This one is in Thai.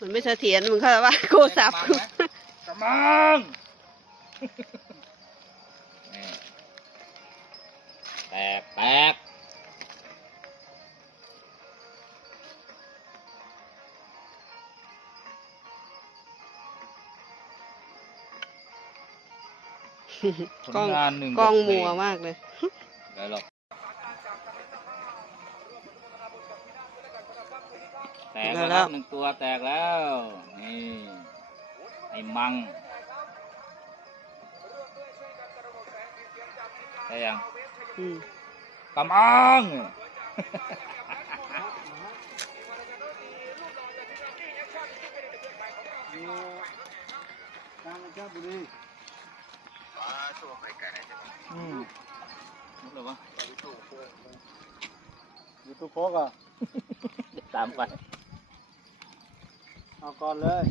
มันไม่เสถียรมึงเข้าใจว่าโกสับกระมังแตกกล้องมัวมากเลยได้หรอกแตกแล้ว1 ตัวแตกแล้วนี่ไอ้มังได้ยังกำอังมุดเลยวะยูทูบโฟกอ่ะตามไปเอาก่อนเลย